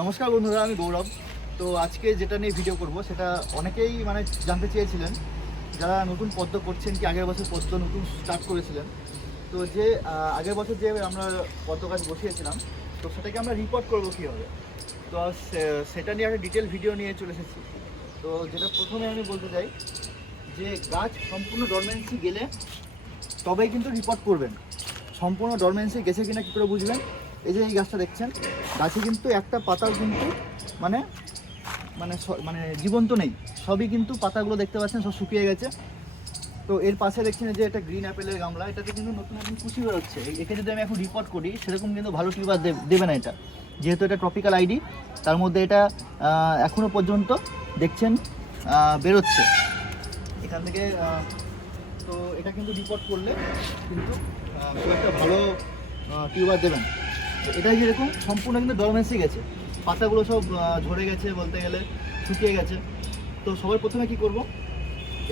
নমস্কার বন্ধুরা, আমি গৌরব। তো আজকে যেটা নিয়ে ভিডিও করব সেটা অনেকেই জানতে চেয়েছিলেন, যারা নতুন পদ্ম করছেন কি আগের বছর পদ্ম নতুন স্টার্ট করেছিলেন। তো যে আগের বছর যে আমরা পদ্ম গাছ বসিয়েছিলাম, তো সেটাকে আমরা রিপোর্ট করবো কীভাবে, তো সেটা নিয়ে একটা ডিটেল ভিডিও নিয়ে চলে এসেছি। তো যেটা প্রথমে আমি বলতে চাই যে গাছ সম্পূর্ণ ডরমেন্সি গেলে তবেই কিন্তু রিপোর্ট করবেন। সম্পূর্ণ ডরমেন্সি গেছে কিনা কী করে বুঝবেন? এই যে এই গাছটা দেখছেন, গাছে কিন্তু একটা পাতাও কিন্তু মানে মানে মানে জীবন্ত নেই, সবই কিন্তু পাতাগুলো দেখতে পাচ্ছেন সব শুকিয়ে গেছে। তো এর পাশে দেখছেন যে এটা গ্রিন অ্যাপেলের গামলা, এটাতে কিন্তু নতুন নতুন কুশি বেরোচ্ছে। একে যদি আমি এখন রিপোর্ট করি সেরকম কিন্তু ভালো টিউবার দেবে না এটা, যেহেতু এটা ট্রপিক্যাল আইডি। তার মধ্যে এটা এখনও পর্যন্ত দেখছেন বেরোচ্ছে এখান থেকে। তো এটা কিন্তু রিপোর্ট করলে কিন্তু খুব একটা ভালো টিউবার দেবেন। তো এটাই যেরকম সম্পূর্ণ কিন্তু ডরমেন্সি গেছে, পাতাগুলো সব ঝরে গেছে, বলতে গেলে শুকিয়ে গেছে। তো সবার প্রথমে কি করব,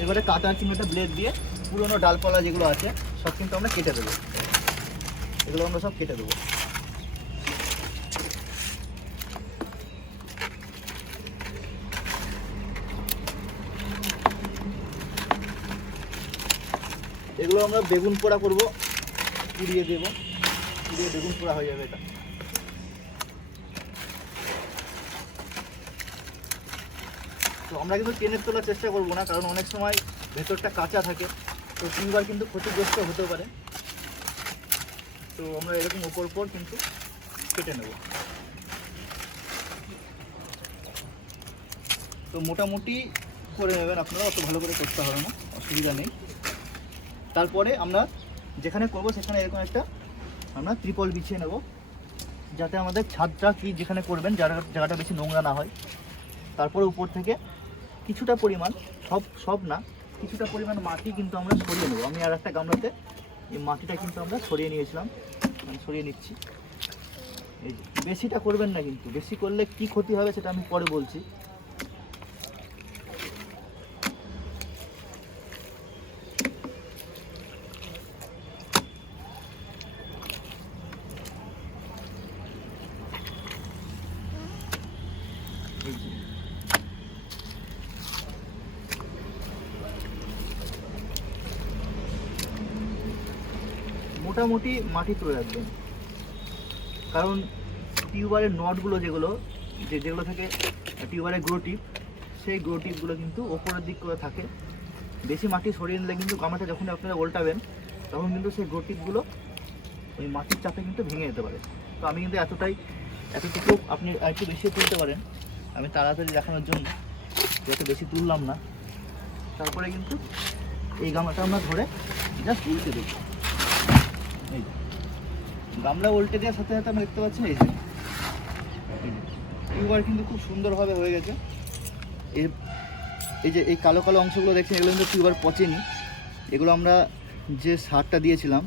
এবারে কাটার কিংবা একটা ব্লেড দিয়ে পুরোনো ডালপালা যেগুলো আছে সব কিন্তু আমরা কেটে দেবো। এগুলো আমরা সব কেটে দেবো। এগুলো আমরা বেগুন পোড়া করবো, পুড়িয়ে দেবো, পুড়িয়ে বেগুন পোড়া হয়ে যাবে এটা। তো আমরা কিন্তু টেনে তোলার চেষ্টা করবো না, কারণ অনেক সময় ভেতরটা কাঁচা থাকে, তো টিউবার কিন্তু ক্ষতিগ্রস্ত হতে পারে। তো আমরা এরকম ওপর ওপর কিন্তু কেটে নেব। তো মোটামুটি করে নেবেন আপনারা, অত ভালো করে করতে হবে না, অসুবিধা নেই। তারপরে আমরা যেখানে করব সেখানে এরকম একটা আমরা ত্রিপল বিছিয়ে নেব, যাতে আমাদের ছাদটা কি যেখানে করবেন জায়গাটা বেশি নোংরা না হয়। তারপরে উপর থেকে কিছুটা পরিমাণ, সব না, কিছুটা পরিমাণ মাটি কিন্তু আমরা সরিয়ে নেব। আমি আর একটা গামলাতে এই মাটিটা কিন্তু আমরা সরিয়ে নিয়েছিলাম, আমি সরিয়ে নিচ্ছি। এই যে বেশিটা করবেন না, কিন্তু বেশি করলে কি ক্ষতি হবে সেটা আমি পরে বলছি। এই যে মোটামুটি মাটি তুলে রাখবেন, কারণ টিউবারের নটগুলো যেগুলো থাকে টিউবারের গ্রো টিপ, সেই গ্রো টিপগুলো কিন্তু ওপরের দিক করে থাকে। বেশি মাটি সরিয়ে নিলে কিন্তু গামলাটা যখন আপনারা উল্টাবেন তখন কিন্তু সেই গ্রো টিপগুলো ওই মাটির চাপে কিন্তু ভেঙে যেতে পারে। তো আমি কিন্তু এতটুকু আপনি একটু বেশি তুলতে পারেন, আমি তাড়াতাড়ি দেখানোর জন্য একটু বেশি তুললাম না। তারপরে কিন্তু এই গামলাটা আমরা ধরে জাস্ট উল্টে দেবো। এই গামলা উল্টে দেওয়ার সাথে সাথে আমরা দেখতে পাচ্ছি এই যে টিউবার কিন্তু খুব সুন্দরভাবে হয়ে গেছে। এই যে এই কালো কালো অংশগুলো দেখছেন, এগুলো কিন্তু টিউবার পচেনি, এগুলো আমরা যে সারটা দিয়েছিলাম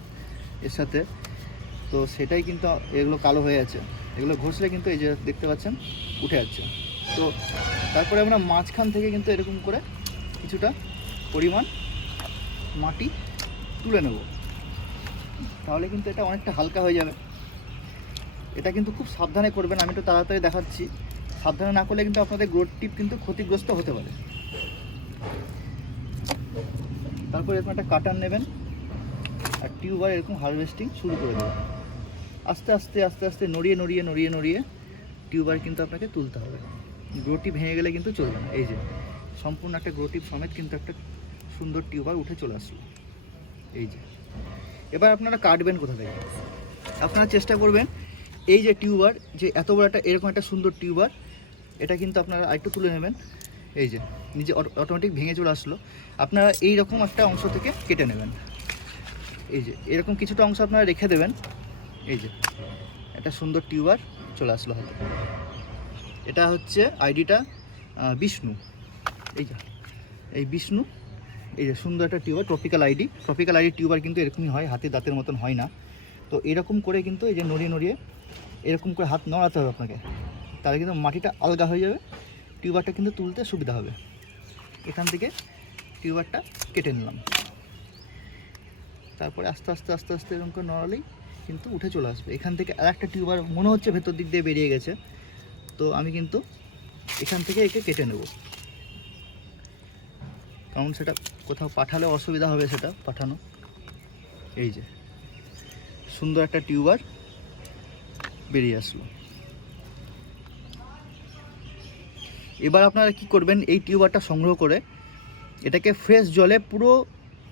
এর সাথে, তো সেটাই কিন্তু এগুলো কালো হয়ে আছে। এগুলো ঘষলে কিন্তু এই যে দেখতে পাচ্ছেন উঠে যাচ্ছে। তো তারপরে আমরা মাঝখান থেকে কিন্তু এরকম করে কিছুটা পরিমাণ মাটি তুলে নেব, তাহলে কিন্তু এটা অনেকটা হালকা হয়ে যাবে। এটা কিন্তু খুব সাবধানে করবেন, আমি একটু তাড়াতাড়ি দেখাচ্ছি। সাবধানে না করলে কিন্তু আপনাদের গ্রোথ টিপ কিন্তু ক্ষতিগ্রস্ত হতে পারে। তারপর এরকম একটা কাটার নেবেন আর টিউবার এরকম হারভেস্টিং শুরু করে দেবেন। আস্তে আস্তে আস্তে আস্তে নড়িয়ে নড়িয়ে নড়িয়ে নড়িয়ে টিউবার কিন্তু আপনাকে তুলতে হবে। গ্রো টিপ ভেঙে গেলে কিন্তু চলবে না। এই যে সম্পূর্ণ একটা গ্রো টিপ সমেত কিন্তু একটা সুন্দর টিউবার উঠে চলে আসলো। এই যে এবার আপনারা কাটবেন কোথা থেকে, আপনারা চেষ্টা করবেন এই যে টিউবার, যে এত বড় একটা এরকম একটা সুন্দর টিউবার, এটা কিন্তু আপনারা আরেকটু তুলে নেবেন। এই যে নিজে অটোমেটিক ভেঙে চলে আসলো। আপনারা এই রকম একটা অংশ থেকে কেটে নেবেন। এই যে এরকম কিছুটা অংশ আপনারা রেখে দেবেন। এই যে একটা সুন্দর টিউবার চলে আসলো হাতে। এটা হচ্ছে আইডিটা বিষ্ণু। এই যে এই বিষ্ণু, এই যে সুন্দর একটা টিউবার, ট্রপিক্যাল আইডি টিউবার কিন্তু এরকমই হয়, হাতে দাঁতের মতন হয় না। তো এরকম করে কিন্তু এই যে নড়িয়ে নড়িয়ে এরকম করে হাত নড়াতে হবে আপনাকে, তাহলে কিন্তু মাটিটা আলগা হয়ে যাবে, টিউবারটা কিন্তু তুলতে সুবিধা হবে। এখান থেকে টিউবারটা কেটে নিলাম, তারপরে আস্তে আস্তে আস্তে আস্তে এরকম করে নড়ালেই কিন্তু উঠে চলে আসবে। এখান থেকে আর একটা টিউবার মনে হচ্ছে ভেতর দিক দিয়ে বেরিয়ে গেছে, তো আমি কিন্তু এখান থেকে একে কেটে নেব, কারণ সেটা কোথাও পাঠালে অসুবিধা হবে সেটা পাঠানো। এই যে সুন্দর একটা টিউবার বেরিয়ে আসলো। এবার আপনারা কি করবেন, এই টিউবারটা সংগ্রহ করে এটাকে ফ্রেশ জলে, পুরো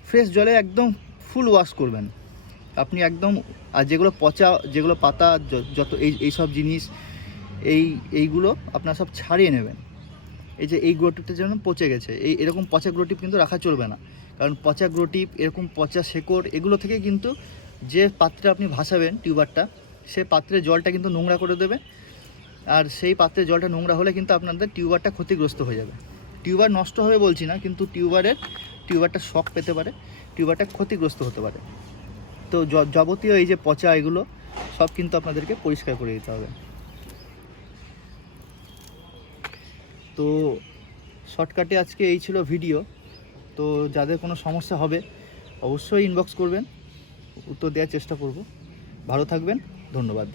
ফ্রেশ জলে একদম ফুল ওয়াশ করবেন আপনি একদম। আর যেগুলো পচা, যেগুলো পাতা, যত এই সব জিনিস, এইগুলো আপনারা সব ছাড়িয়ে নেবেন। এই যে এই গ্রোটিপটা যেন পচে গেছে, এরকম পচা গ্রোটিপ কিন্তু রাখা চলবে না, কারণ পচা গ্রোটিপ, এরকম পচা শেকড়, এগুলো থেকে কিন্তু যে পাত্রে আপনি ভাসাবেন টিউবারটা, সে পাত্রের জলটা কিন্তু নোংরা করে দেবে। আর সেই পাত্রের জলটা নোংরা হলে কিন্তু আপনাদের টিউবারটা ক্ষতিগ্রস্ত হয়ে যাবে। টিউবার নষ্ট হবে বলছি না, কিন্তু টিউবারটা শক পেতে পারে, টিউবারটা ক্ষতিগ্রস্ত হতে পারে। তো যাবতীয় এই যে পচা, এগুলো সব কিন্তু আপনাদেরকে পরিষ্কার করে দিতে হবে। তো শর্টকাটে আজকে এই ছিল ভিডিও। তো যাদের কোনো সমস্যা হবে অবশ্যই ইনবক্স করবেন, উত্তর দেওয়ার চেষ্টা করব। ভালো থাকবেন, ধন্যবাদ।